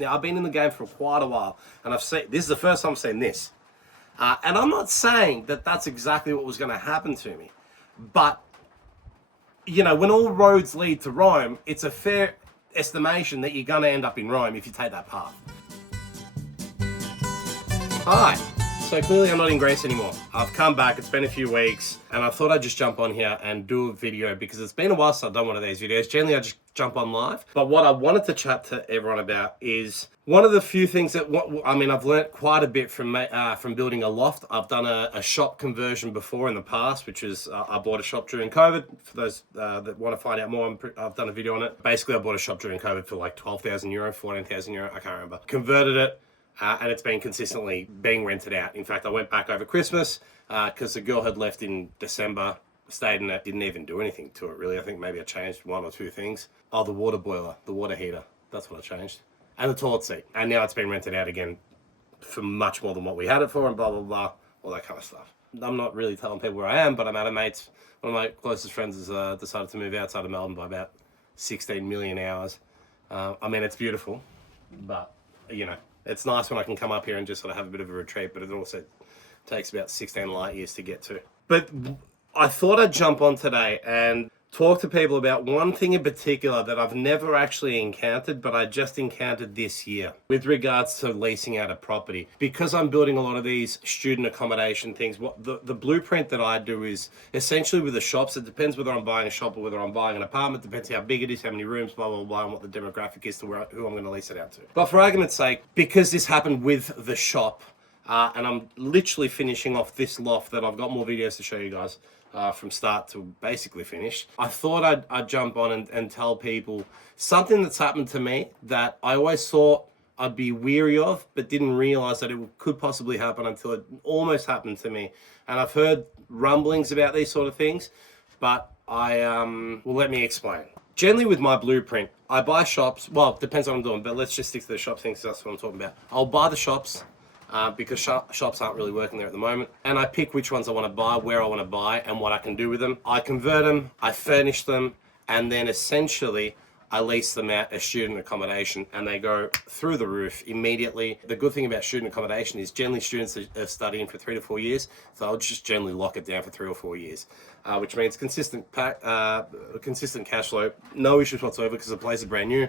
Now, I've been in the game for quite a while, and this is the first time I've seen this. And I'm not saying that that's exactly what was going to happen to me, but, you know, when all roads lead to Rome, it's a fair estimation that you're going to end up in Rome if you take that path. Hi. So clearly I'm not in Greece anymore. I've come back, it's been a few weeks, and I thought I'd just jump on here and do a video because it's been a while since I've done one of these videos. Generally I just jump on live. But what I wanted to chat to everyone about is one of the few things that, I've learned quite a bit from building a loft. I've done a shop conversion before in the past, which is, I bought a shop during COVID. For those that want to find out more, I've done a video on it. Basically I bought a shop during COVID for like 12,000 euro, 14,000 euro, I can't remember. Converted it. And it's been consistently being rented out. In fact, I went back over Christmas because the girl had left in December, stayed in it, didn't even do anything to it really. I think maybe I changed one or two things. Oh, the water boiler, the water heater, that's what I changed. And the toilet seat. And now it's been rented out again for much more than what we had it for and blah, blah, blah, all that kind of stuff. I'm not really telling people where I am, but I'm at a mate's. One of my closest friends has decided to move outside of Melbourne by about 16 million hours. I mean, it's beautiful, but, you know, it's nice when I can come up here and just sort of have a bit of a retreat, but it also takes about 16 light years to get to. But I thought I'd jump on today and talk to people about one thing in particular that I've never actually encountered, but I just encountered this year with regards to leasing out a property. Because I'm building a lot of these student accommodation things, what the blueprint that I do is essentially with the shops, it depends whether I'm buying a shop or whether I'm buying an apartment, depends how big it is, how many rooms, blah, blah, blah, and what the demographic is to who I'm going to lease it out to. But for argument's sake, because this happened with the shop, and I'm literally finishing off this loft that I've got more videos to show you guys, from start to basically finish. I thought I'd jump on and tell people something that's happened to me that I always thought I'd be weary of, but didn't realize that it could possibly happen until it almost happened to me. And I've heard rumblings about these sort of things, but well, let me explain. Generally with my blueprint, I buy shops, well, it depends on what I'm doing, but let's just stick to the shop thing because that's what I'm talking about. I'll buy the shops, because shops aren't really working there at the moment. And I pick which ones I want to buy, where I want to buy, and what I can do with them. I convert them, I furnish them, and then essentially I lease them out as student accommodation and they go through the roof immediately. The good thing about student accommodation is generally students are studying for 3 to 4 years, so I'll just generally lock it down for 3 or 4 years, which means consistent cash flow, no issues whatsoever because the place is brand new.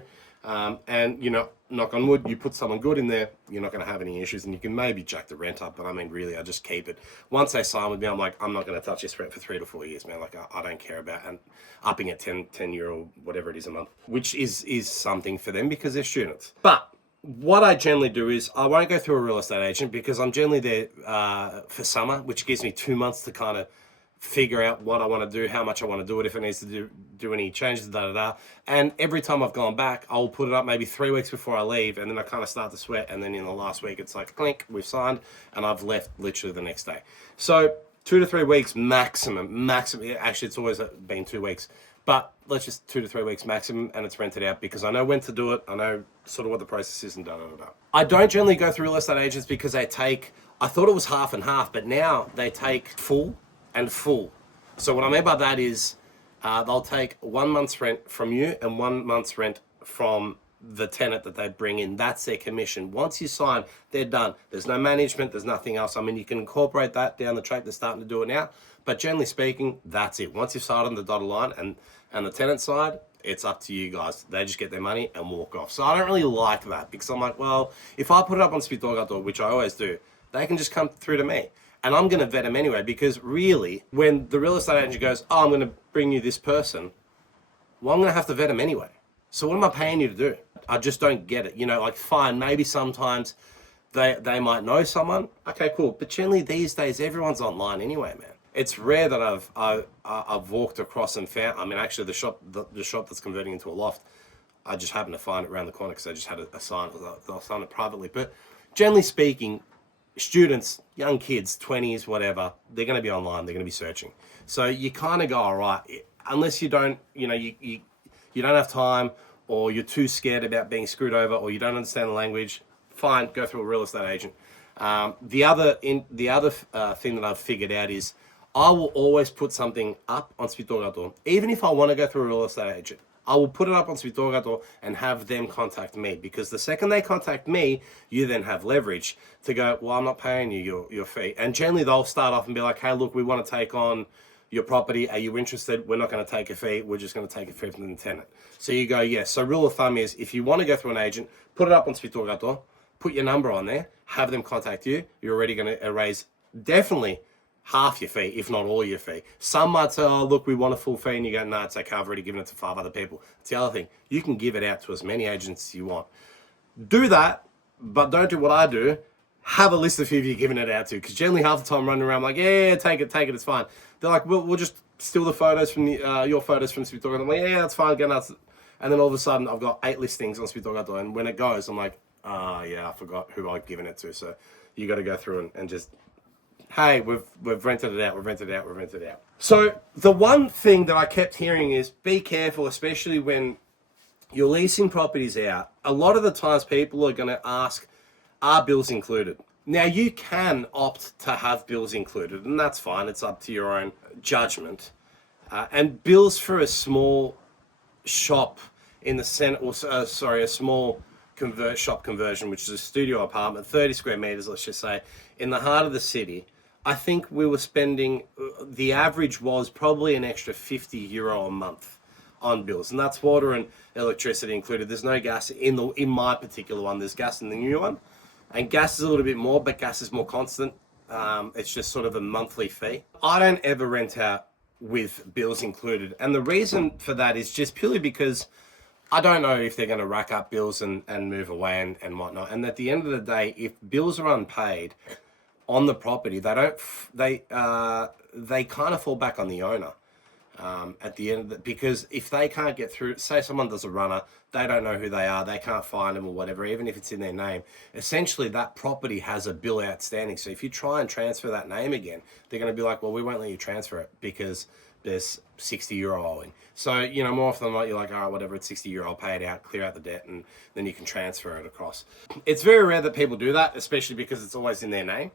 And, you know, knock on wood, you put someone good in there, you're not going to have any issues, and you can maybe jack the rent up, but I mean, really, I just keep it. Once they sign with me, I'm like, I'm not going to touch this rent for 3 to 4 years, man. Like, I don't care about and upping it 10 euro, whatever it is a month, which is something for them because they're students. But what I generally do is I won't go through a real estate agent because I'm generally there for summer, which gives me 2 months to kind of figure out what I want to do, how much I want to do it, if it needs to do any changes, And every time I've gone back, I'll put it up maybe 3 weeks before I leave, and then I kind of start to sweat, and then in the last week, it's like, clink, we've signed, and I've left literally the next day. So 2 to 3 weeks maximum. Actually, it's always been 2 weeks, but let's just 2 to 3 weeks maximum, and it's rented out because I know when to do it. I know sort of what the process is and I don't generally go through real estate agents because they take, I thought it was half and half, but now they take full and full. So what I mean by that is they'll take 1 month's rent from you and 1 month's rent from the tenant that they bring in. That's their commission. Once you sign, they're done. There's no management, there's nothing else. I mean, you can incorporate that down the track. They're starting to do it now, but generally speaking, that's it. Once you've signed on the dotted line and the tenant side, it's up to you guys. They just get their money and walk off. So I don't really like that because I'm like, well, if I put it up on Spittogato, which I always do, they can just come through to me. And I'm going to vet them anyway, because really, when the real estate agent goes, oh, I'm going to bring you this person, well, I'm going to have to vet them anyway. So what am I paying you to do? I just don't get it. You know, like, fine, maybe sometimes they might know someone. Okay, cool. But generally these days, everyone's online anyway, man. It's rare that I've walked across and found, I mean, actually the shop that's converting into a loft, I just happened to find it around the corner because I just had a sign. I'll sign it privately. But generally speaking, students, young kids, 20s, whatever, they're going to be online, they're going to be searching. So you kind of go, all right, unless you don't, you know, you don't have time, or you're too scared about being screwed over, or you don't understand the language, fine, go through a real estate agent. The other thing that I've figured out is I will always put something up on Spittogato. Even if I want to go through a real estate agent, I will put it up on Svitogato and have them contact me, because the second they contact me, you then have leverage to go, well, I'm not paying you your fee. And generally they'll start off and be like, hey, look, we want to take on your property. Are you interested? We're not going to take a fee. We're just going to take a fee from the tenant. So you go, yes. So rule of thumb is, if you want to go through an agent, put it up on Svitogato, put your number on there, have them contact you. You're already going to erase definitely half your fee, if not all your fee. Some might say, oh, look, we want a full fee. And you go, no, it's okay. I've already given it to 5 other people. It's the other thing. You can give it out to as many agents as you want. Do that, but don't do what I do. Have a list of who you're giving it out to. Because generally half the time I'm running around like, yeah, take it, it's fine. They're like, we'll just steal the photos from your photos from Svitogato. I'm like, yeah, that's fine, get nuts. And then all of a sudden I've got 8 listings on Svitogato. And when it goes, I'm like, yeah, I forgot who I've given it to. So you got to go through and just, hey, we've rented it out. So the one thing that I kept hearing is be careful, especially when you're leasing properties out. A lot of the times people are going to ask, are bills included? Now you can opt to have bills included, and that's fine. It's up to your own judgment. And bills for a small shop in the center, a small shop conversion, which is a studio apartment, 30 square meters, let's just say, in the heart of the city. I think we were spending, the average was probably an extra €50 a month on bills, and that's water and electricity included. There's no gas in my particular one. There's gas in the new one, and gas is a little bit more, but gas is more constant. It's just sort of a monthly fee. I don't ever rent out with bills included, and the reason for that is just purely because I don't know if they're going to rack up bills and move away and whatnot. And at the end of the day, if bills are unpaid on the property, they kind of fall back on the owner at the end of the, because if they can't get through, say someone does a runner, they don't know who they are, they can't find them or whatever, even if it's in their name, essentially that property has a bill outstanding. So if you try and transfer that name again, they're going to be like, well, we won't let you transfer it because there's €60 owing. So, you know, more often than not, you're like, all right, whatever, it's €60, I'll pay it out, clear out the debt, and then you can transfer it across. It's very rare that people do that, especially because it's always in their name.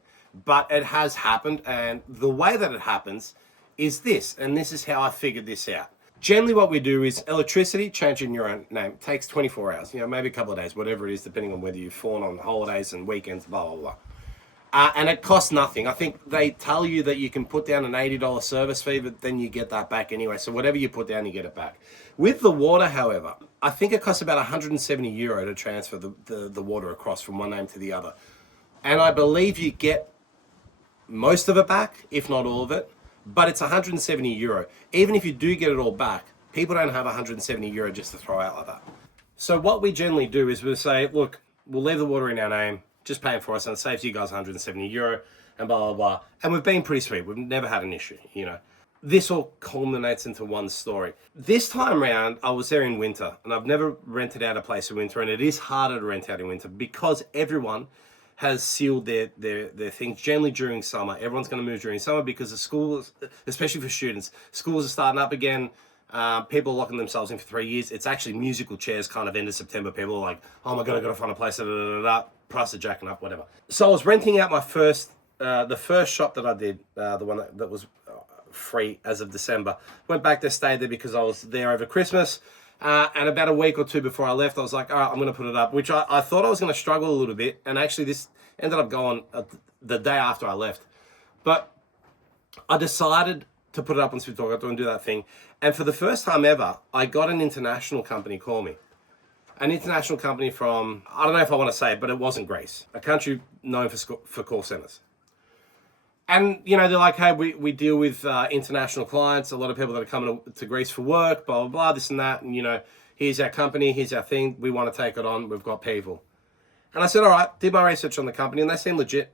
But it has happened, and the way that it happens is this, and this is how I figured this out. Generally what we do is electricity, change in your own name. It takes 24 hours, you know, maybe a couple of days, whatever it is, depending on whether you've fallen on holidays and weekends, blah, blah, blah. And it costs nothing. I think they tell you that you can put down an $80 service fee, but then you get that back anyway. So whatever you put down, you get it back. With the water, however, I think it costs about €170 to transfer the water across from one name to the other. And I believe you get most of it back, if not all of it, but it's €170. Even if you do get it all back, people don't have €170 just to throw out like that. So what we generally do is we'll say, look, we'll leave the water in our name, just paying for us, and it saves you guys €170 and blah, blah, blah. And we've been pretty sweet. We've never had an issue, you know. This all culminates into one story. This time around, I was there in winter, and I've never rented out a place in winter, and it is harder to rent out in winter because everyone has sealed their things. Generally during summer, everyone's going to move during summer because the schools, especially for students, schools are starting up again. People are locking themselves in for 3 years. It's actually musical chairs kind of end of September. People are like, oh my God, I've got to find a place, price are jacking up, whatever. So I was renting out my the first shop that I did, the one that was free as of December. Went back there, stayed there because I was there over Christmas. And about a week or two before I left, I was like, all right, I'm going to put it up, which I thought I was going to struggle a little bit. And actually this ended up going the day after I left. But I decided to put it up on Svitogato and do that thing. And for the first time ever, I got an international company call me. An international company from, I don't know if I want to say it, but it wasn't Greece. A country known for call centers. And, you know, they're like, hey, we deal with international clients, a lot of people that are coming to Greece for work, blah, blah, blah, this and that. And, you know, here's our company, here's our thing. We want to take it on. We've got people. And I said, all right, did my research on the company, and they seem legit.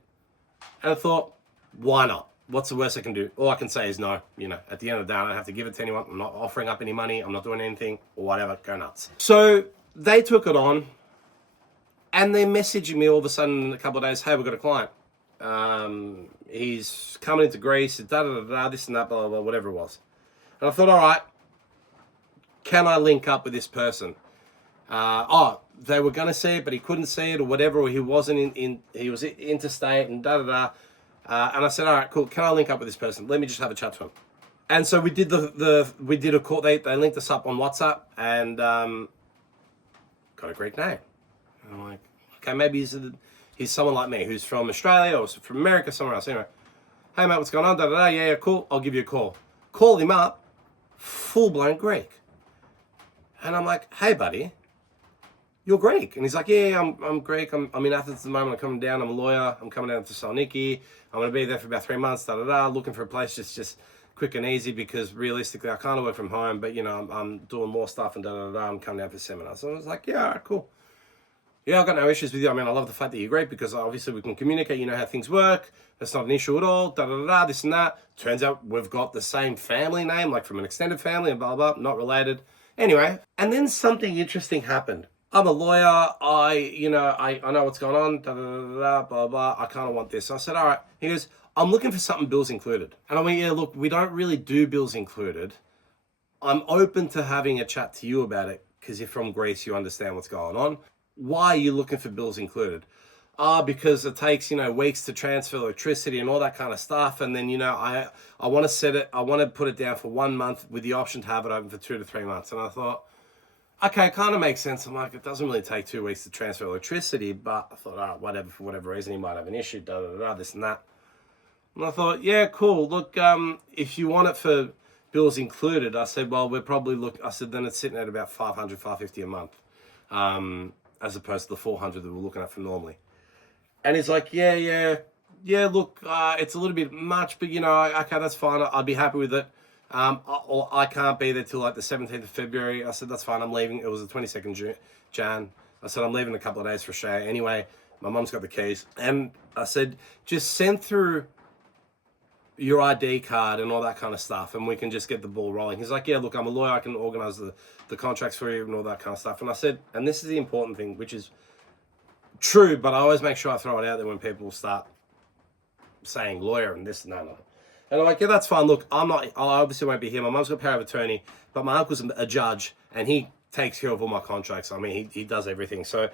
And I thought, why not? What's the worst I can do? All I can say is no. You know, at the end of the day, I don't have to give it to anyone. I'm not offering up any money. I'm not doing anything or whatever. Go nuts. So they took it on, and they're messaging me all of a sudden in a couple of days, hey, we've got a client. He's coming into Greece, this and that, blah, blah, blah, whatever it was. And I thought, all right, can I link up with this person? They were going to see it, but he couldn't see it or whatever, or he wasn't he was interstate and And I said, all right, cool, can I link up with this person? Let me just have a chat to him. And so we did we did a call. They linked us up on WhatsApp and got a Greek name. And I'm like, okay, maybe he's someone like me who's from Australia or from America, somewhere else. Anyway, hey mate, what's going on? Da da da. Yeah, cool. I'll give you a call. Called him up, full blown Greek. And I'm like, hey buddy, you're Greek. And he's like, yeah, I'm Greek. I'm in Athens at the moment. I'm coming down. I'm a lawyer. I'm coming down to Thessaloniki. I'm going to be there for about 3 months, da da da. Looking for a place just quick and easy because realistically I kind of work from home, but you know, I'm doing more stuff and da da da. I'm coming down for seminars. So I was like, yeah, all right, cool. Yeah, I've got no issues with you. I mean, I love the fact that you're great because obviously we can communicate, you know how things work. That's not an issue at all, da da da da, this and that. Turns out we've got the same family name, like from an extended family and blah, blah, blah, not related. Anyway, and then something interesting happened. I'm a lawyer, I know what's going on, da da da da, blah, blah, I kind of want this. So I said, all right. He goes, I'm looking for something bills included. And I went, yeah, look, we don't really do bills included. I'm open to having a chat to you about it because you're from Greece, you understand what's going on. Why are you looking for bills included? Because it takes, weeks to transfer electricity and all that kind of stuff. And then, I want to put it down for 1 month with the option to have it open for 2 to 3 months. And I thought, okay, it kind of makes sense. I'm like, it doesn't really take 2 weeks to transfer electricity, but I thought, all right, whatever, for whatever reason, he might have an issue, da da da, this and that. And I thought, yeah, cool. Look, if you want it for bills included, I said, well, then it's sitting at about 500, 550 a month, as opposed to the 400 that we're looking at for normally. And he's like, yeah, look, it's a little bit much, but okay, that's fine. I'd be happy with it. I can't be there till like the 17th of February. I said, that's fine. I'm leaving. It was the 22nd Jan. I said, I'm leaving in a couple of days for Australia. Anyway, my mum's got the keys. And I said, just send through your ID card and all that kind of stuff, and we can just get the ball rolling. He's like, yeah, look, I'm a lawyer. I can organize the contracts for you and all that kind of stuff. And I said, and this is the important thing, which is true, but I always make sure I throw it out there when people start saying lawyer and this and that. And I'm like, yeah, that's fine. Look, I obviously won't be here. My mum's got power of attorney, but my uncle's a judge and he takes care of all my contracts. I mean, he does everything. So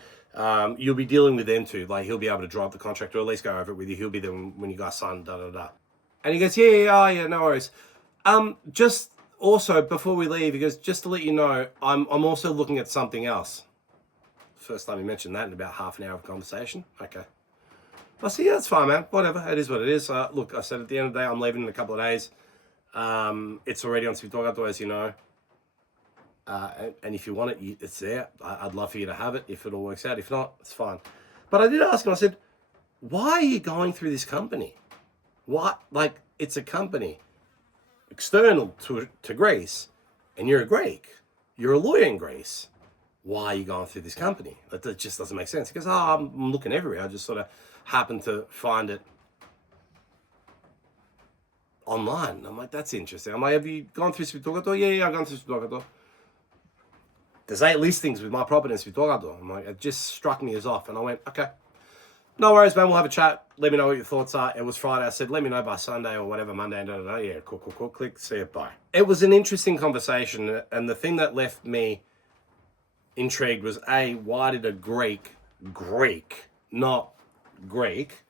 you'll be dealing with them too. Like, he'll be able to draw up the contract or at least go over it with you. He'll be there when you guys sign, da da da. And he goes, yeah, no worries. Just also, before we leave, he goes, just to let you know, I'm also looking at something else. First time he mentioned that in about half an hour of conversation. Okay. I said, yeah, that's fine, man. Whatever. It is what it is. Look, I said, at the end of the day, I'm leaving in a couple of days. It's already on Svitogato, as you know. And if you want it, it's there. I'd love for you to have it if it all works out. If not, it's fine. But I did ask him, I said, why are you going through this company? What? Like, it's a company external to Greece, and you're a Greek. You're a lawyer in Greece. Why are you going through this company? That just doesn't make sense. He goes, I'm looking everywhere. I just sort of happened to find it online. I'm like, that's interesting. I'm like, have you gone through Svitogato? Yeah, I've gone through Svitogato. There's 8 listings with my property in Svitogato. I'm like, it just struck me as off. And I went, okay. No worries, man. We'll have a chat. Let me know what your thoughts are. It was Friday. I said, let me know by Sunday or whatever, Monday. And yeah, cool. Click. See you. Bye. It was an interesting conversation. And the thing that left me intrigued was, why did a Greek, not Greek,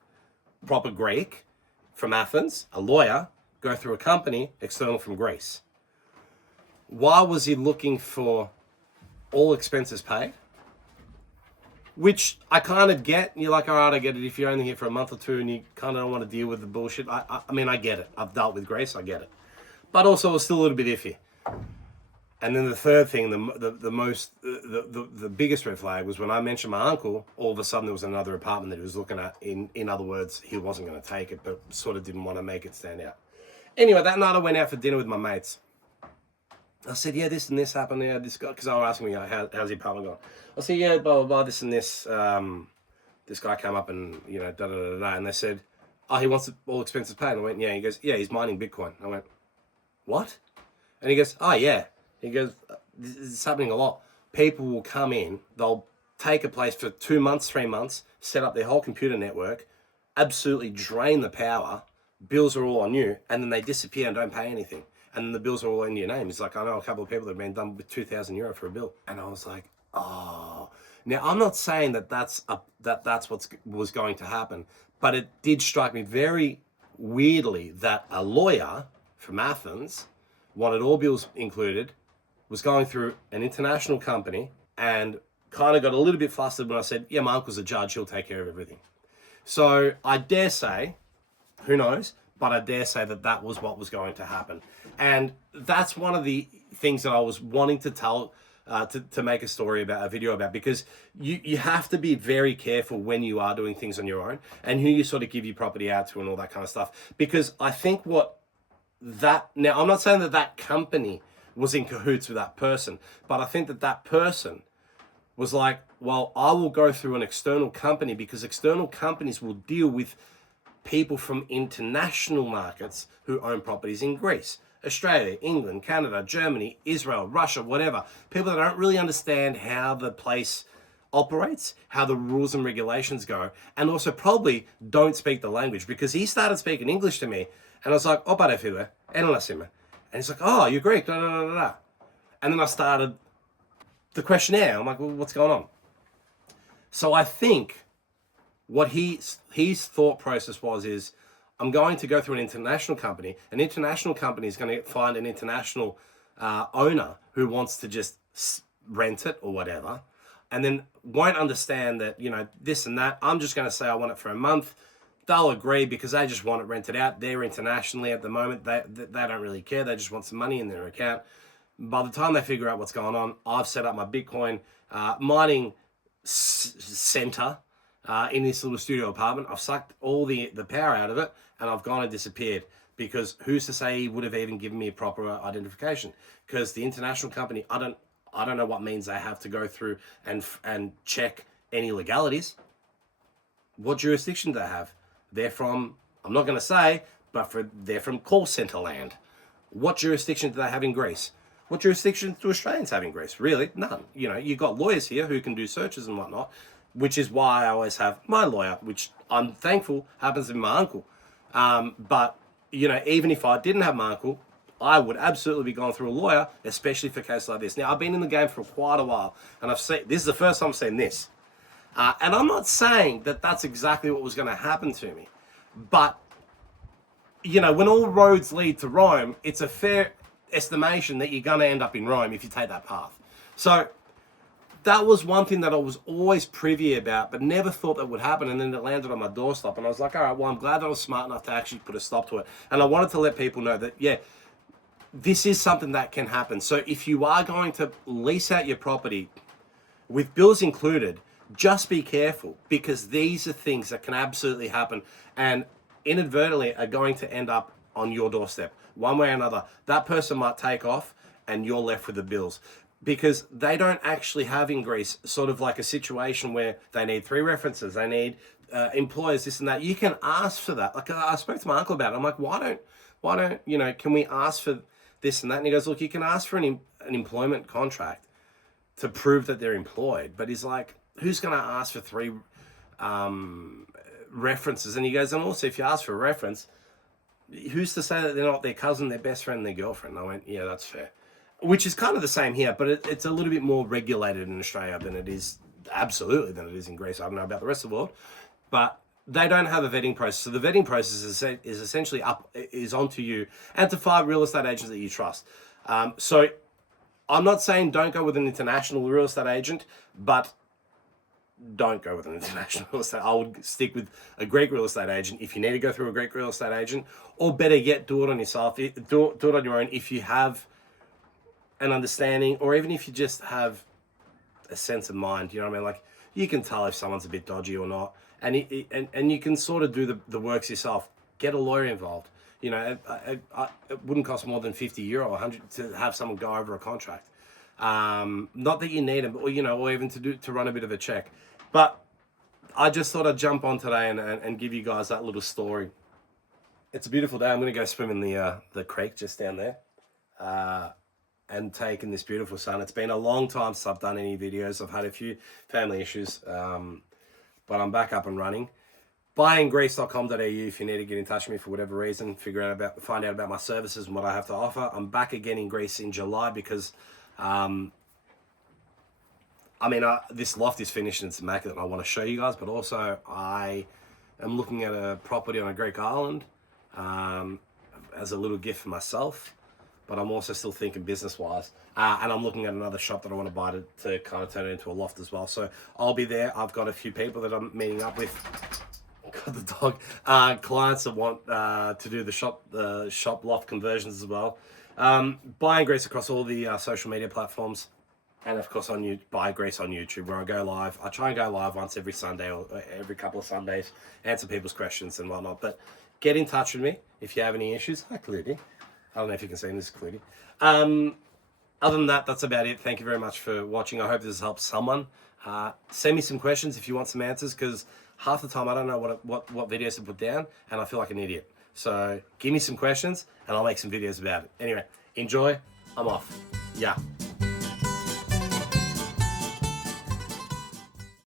proper Greek from Athens, a lawyer, go through a company external from Greece? Why was he looking for all expenses paid? Which I kind of get. You're like, all right, I get it. If you're only here for a month or two and you kind of don't want to deal with the bullshit. I mean, I get it. I've dealt with Greece. I get it. But also, it's still a little bit iffy. And then the third thing, the biggest red flag was when I mentioned my uncle, all of a sudden there was another apartment that he was looking at. In other words, he wasn't going to take it, but sort of didn't want to make it stand out. Anyway, that night I went out for dinner with my mates. I said, yeah, this and this happened. Yeah, this guy, because they were asking me, how's the apartment going? I said, yeah, blah, blah, blah, this and this. This guy came up and, da, da, da, da. And they said, oh, he wants all expenses paid. And I went, yeah. He goes, yeah, he's mining Bitcoin. I went, what? And he goes, oh, yeah. He goes, this is happening a lot. People will come in, they'll take a place for 2 months, 3 months, set up their whole computer network, absolutely drain the power, bills are all on you, and then they disappear and don't pay anything. And then the bills are all in your name. He's like, I know a couple of people that have been done with €2,000 for a bill. And I was like, oh. Now, I'm not saying that's what was going to happen, but it did strike me very weirdly that a lawyer from Athens wanted all bills included, was going through an international company, and kind of got a little bit flustered when I said, yeah, my uncle's a judge, he'll take care of everything. So I dare say, who knows, but I dare say that that was what was going to happen. And that's one of the things that I was wanting to tell, to make a story about, a video about, because you have to be very careful when you are doing things on your own and who you sort of give your property out to and all that kind of stuff. Because I think now I'm not saying that that company was in cahoots with that person, but I think that that person was like, well, I will go through an external company because external companies will deal with people from international markets who own properties in Greece, Australia, England, Canada, Germany, Israel, Russia, whatever. People that don't really understand how the place operates, how the rules and regulations go, and also probably don't speak the language, because he started speaking English to me and I was like, oh, pare file, and he's like, oh, you're Greek, da, da, da, da. And then I started the questionnaire. I'm like, well, what's going on? So I think what his thought process is, I'm going to go through an international company. An international company is going to find an international owner who wants to just rent it or whatever, and then won't understand that, you know, this and that. I'm just going to say I want it for a month. They'll agree because they just want it rented out. They're internationally at the moment. They don't really care. They just want some money in their account. By the time they figure out what's going on, I've set up my Bitcoin mining center in this little studio apartment. I've sucked all the power out of it, and I've gone and disappeared, because who's to say he would have even given me a proper identification? Because the international company, I don't know what means they have to go through and check any legalities. What jurisdiction do they have? They're from, I'm not going to say, but they're from call center land. What jurisdiction do they have in Greece? What jurisdiction do Australians have in Greece? Really? None. You know, you've got lawyers here who can do searches and whatnot, which is why I always have my lawyer, which I'm thankful happens to be my uncle. But, you know, even if I didn't have my uncle, I would absolutely be going through a lawyer, especially for cases like this. Now, I've been in the game for quite a while, and this is the first time I've seen this. And I'm not saying that that's exactly what was going to happen to me. But, you know, when all roads lead to Rome, it's a fair estimation that you're going to end up in Rome if you take that path. So that was one thing that I was always privy about, but never thought that would happen. And then it landed on my doorstep, and I was like, all right, well, I'm glad that I was smart enough to actually put a stop to it. And I wanted to let people know that, yeah, this is something that can happen. So if you are going to lease out your property with bills included, just be careful, because these are things that can absolutely happen and inadvertently are going to end up on your doorstep. One way or another, that person might take off and you're left with the bills, because they don't actually have in Greece sort of like a situation where they need 3 references, they need employers, this and that. You can ask for that. Like, I spoke to my uncle about it. I'm like, why don't, you know, can we ask for this and that? And he goes, look, you can ask for an employment contract to prove that they're employed. But he's like, who's going to ask for 3 references? And he goes, and also if you ask for a reference, who's to say that they're not their cousin, their best friend, their girlfriend? And I went, yeah, that's fair. Which is kind of the same here, but it's a little bit more regulated in Australia than it is, absolutely, than it is in Greece. I don't know about the rest of the world, but they don't have a vetting process. So the vetting process is essentially is onto you and to 5 real estate agents that you trust. So I'm not saying don't go with an international real estate agent, but don't go with an international real estate. I would stick with a Greek real estate agent if you need to go through a Greek real estate agent, or better yet, do it on yourself. Do it on your own if you have an understanding, or even if you just have a sense of mind. You know what I mean? Like, you can tell if someone's a bit dodgy or not, and you can sort of do the works yourself. Get a lawyer involved. You know, it wouldn't cost more than €50 or 100 to have someone go over a contract. Not that you need them, or, you know, or even to run a bit of a check. But I just thought I'd jump on today and give you guys that little story. It's a beautiful day. I'm going to go swim in the creek just down there, and take in this beautiful sun. It's been a long time since I've done any videos. I've had a few family issues, but I'm back up and running. Buyinggreece.com.au if you need to get in touch with me for whatever reason, find out about my services and what I have to offer. I'm back again in Greece in July because this loft is finished and it's immaculate and I want to show you guys, but also I am looking at a property on a Greek island as a little gift for myself. but I'm also still thinking business-wise. And I'm looking at another shop that I want to buy to kind of turn it into a loft as well. So I'll be there. I've got a few people that I'm meeting up with. Got the dog. Clients that want to do the shop loft conversions as well. Buy and Grease across all the social media platforms. And of course Buy Grease on YouTube, where I go live. I try and go live once every Sunday or every couple of Sundays, answer people's questions and whatnot. But get in touch with me if you have any issues. Hi, Cludy. I don't know if you can see this, Cludy. Other than that, that's about it. Thank you very much for watching. I hope this helps someone. Send me some questions if you want some answers, because half the time I don't know what videos to put down, and I feel like an idiot. So give me some questions, and I'll make some videos about it. Anyway, enjoy. I'm off. Yeah.